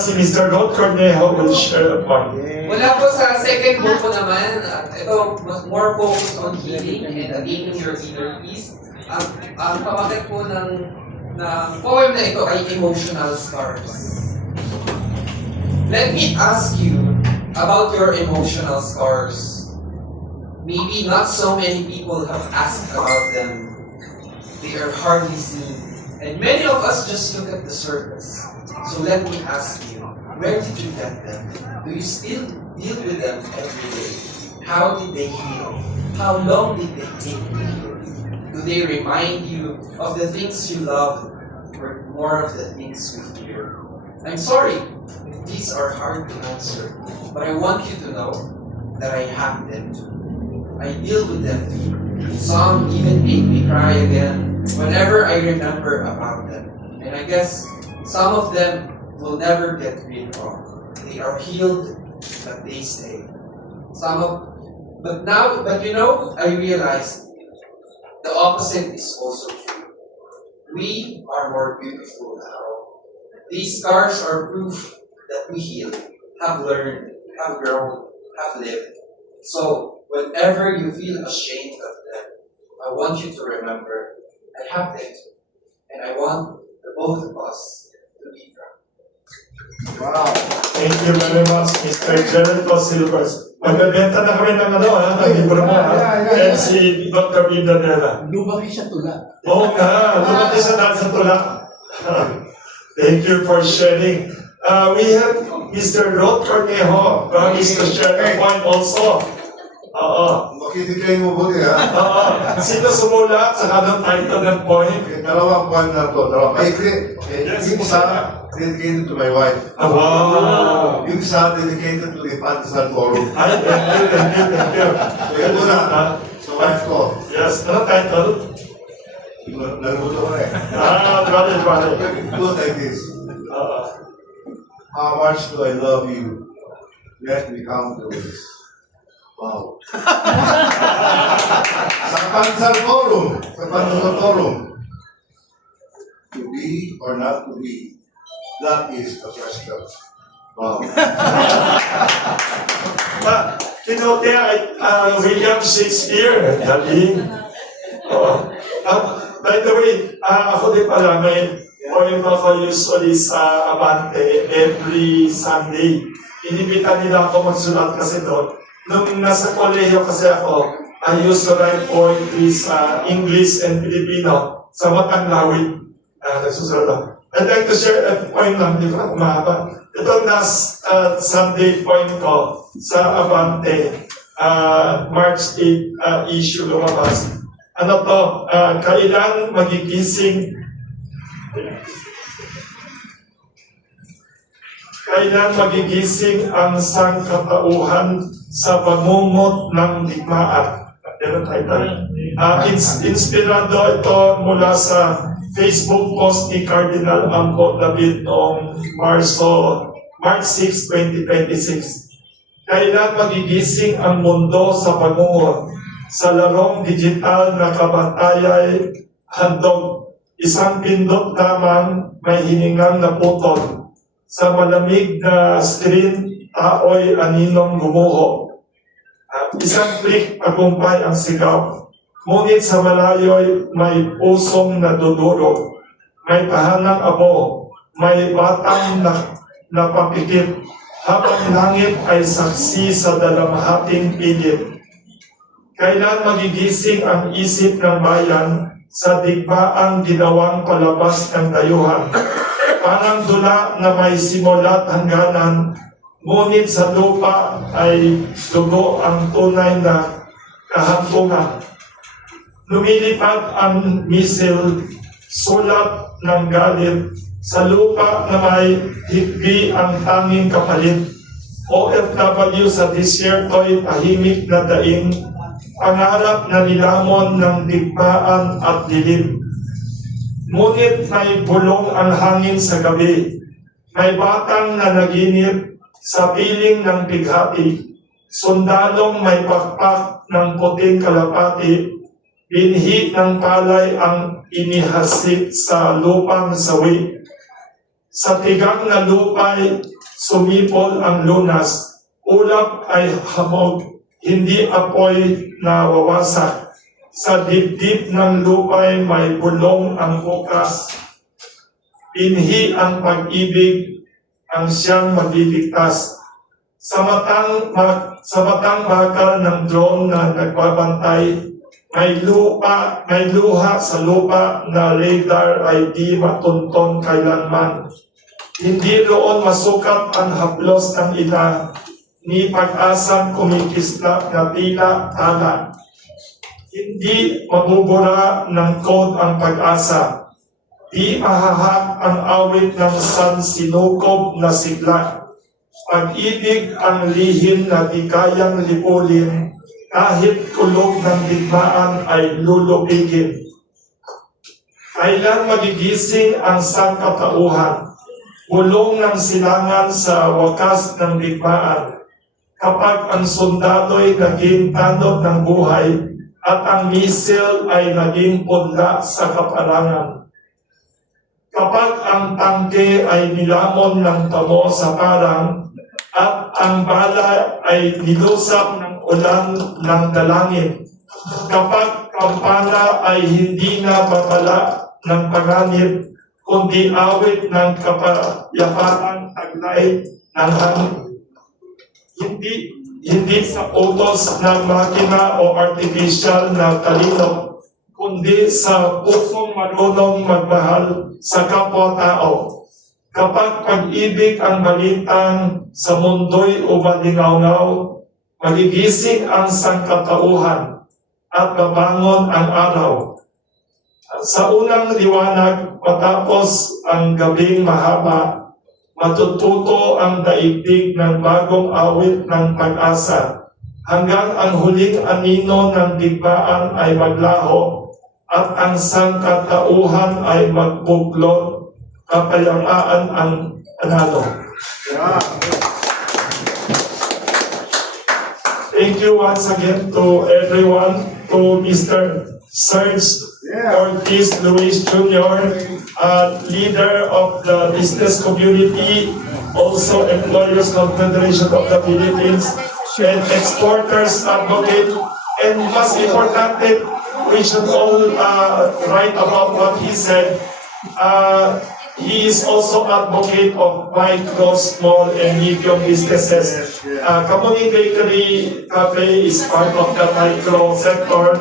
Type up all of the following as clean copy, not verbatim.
Si Mr. Rod Cornejo will share a point. Wala po sa second book ko naman. Ito, more focused on healing and attaining your inner peace. Ang pamagat po ng poem na ito ay emotional scars. Let me ask you about your emotional scars. Maybe not so many people have asked about them. They are hardly seen. And many of us just look at the surface. So let me ask you, where did you get them? Do you still deal with them every day? How did they heal? How long did they take to heal? Do they remind you of the things you love or more of the things you fear? I'm sorry if these are hard to answer, but I want you to know that I have them too. I deal with them too. Some even make me cry again whenever I remember about them. And I guess some of them will never get rid of. They are healed, but they stay. But you know, I realized the opposite is also true. We are more beautiful now. These scars are proof that we heal, have learned, have grown, have lived. So, whenever you feel ashamed of them, I want you to remember, I have them too. And I want the both of us to be proud. Wow. Thank you very much, Mr. Jericho Silvers. Magbebenta na kami ng ng libro mo, And si Dr. Vidanela. Lumaki siya tula. Oo nga, lumaki siya dahil sa tula. Thank you for sharing. We have Mr. Rod Cornejo, promised to share a point also. Makinig kayo mabuti ha. Sino sumulat sa kanang title ng point? Dalawang point na to. Maikli. Yes. Yung isa, dedicated to my wife. Wow! Yung isa, dedicated to the Pakistan Forum. Ay, thank you. So yung una, sa wife ko. Yes, ano title? Naguto ko eh. Brother. It goes like this. How much do I love you? Let me count the ways. Wow. Sa Pakistan Forum. To be or not to be, that is the question. Wow. Kinote ay William Shakespeare. Galing. By the way, ako din pala may poem ako usually sa Abante every Sunday. Inibita nila ako magsulat kasi doon. Nung nasa kolehiyo kasi ako, I used to write poetry sa English and Filipino sa Matanglawin. Nagsusulat ako. I'd like to share a poem lang, di ba? Umahaba. Ito last Sunday poem ko sa Abante, March 8 issue lumabas. Ano to? Kailan magigising ang sangkatauhan sa pamungot ng digmaan? Inspirado ito mula sa Facebook post ni Cardinal Ambo David noong March 6, 2026. Kailan magigising ang mundo sa pamungot? Sa larong digital na kabatayay handog, isang pindot lamang may hiningang naputol. Sa malamig na screen, tao'y aninong gumuho. Isang click, tagumpay ang sigaw. Ngunit sa malayo'y may pusong nadudurog. May tahanang abo, may batang napapikit. Habang langit ay saksi sa dalamhating pilit. Kailan magigising ang isip ng bayan sa digmaang ginawang palabas ng dayuhan? Parang dula na may simulat hangganan, ngunit sa lupa ay dugo ang tunay na kahampungan. Lumilipad ang misil, sulat ng galit, sa lupa na may higbi ang tanging kapalit. OFW sa disyerto'y tahimik na daing, pangarap na nilamon ng digmaan at dilim. Ngunit may bulong ang hangin sa gabi, may batang na naginip sa piling ng bighati, sundalong may pakpak ng puting kalapati, binhi ng palay ang inihasik sa lupang sawi. Sa tigang na lupa'y sumipol ang lunas, ulap ay hamog, hindi apoy na wawasak. Sa dibdib ng lupa'y may bulong ang bukas, binhi ang pag-ibig, ang siyang magliligtas. Sa matang bakal ng drone na nagbabantay, may luha sa lupa na radar ay di matunton kailanman. Hindi roon masukat ang haplos ng ina, ni pag-asang kumikislap na tila tala. Hindi mabubura ng code ang pag-asa. Di mahahak ang awit ng sansinukob na sigla. Pag-ibig ang lihim na di kayang lipulin, kahit kulog ng digmaan ay lulubigin. Kailan magigising ang sangkatauhan, bulong ng silangan sa wakas ng digmaan, kapag ang sundado'y naging tanod ng buhay at ang misil ay naging punla sa kaparangan. Kapag ang tangke ay nilamon ng tamo sa parang at ang bala ay nilusap ng ulan ng dalangin, kapag kampana ay hindi na babala ng panganib, kundi awit ng kapayapaan taglay ng hangin. Hindi sa utos ng makina o artificial na talino, kundi sa pusong marunong magmahal sa kapwa-tao. Kapag pag-ibig ang balitang sa mundo'y umalingaw-ngaw, magigising ang sangkatauhan at babangon ang araw. Sa unang liwanag, matapos ang gabing mahaba, matututo ang daigdig ng bagong awit ng pag-asa, hanggang ang huling anino ng digmaan ay maglaho at ang sangkatauhan ay magbuglot, kapayapaan ang panalo. Thank you once again to everyone, to Mr. Serge Ortiz Luis Jr., leader of the business community, also Employers Confederation of the Philippines, and exporters advocate, and mas importante, we should all write about what he said. He is also advocate of micro, small, and medium businesses. Kamuning Bakery Cafe is part of the micro sector,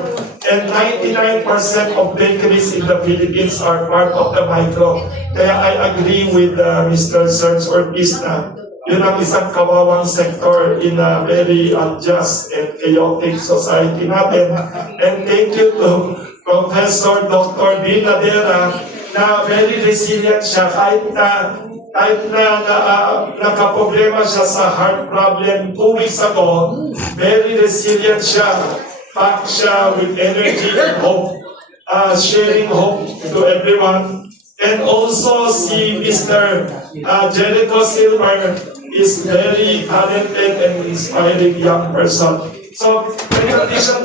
and 99% of bakeries in the Philippines are part of the micro. Kaya I agree with Mr. Serge Ortiz na yun ang isang kawawang sector in a very unjust and chaotic society natin. And thank you to Professor Dr. Binadera, na very resilient siya kahit na nakaproblema siya sa heart problem 2 weeks ago, very resilient siya. Back siya with energy and hope, sharing hope to everyone. And also si Mr. Jericho Silver is very talented and inspiring young person. So, in addition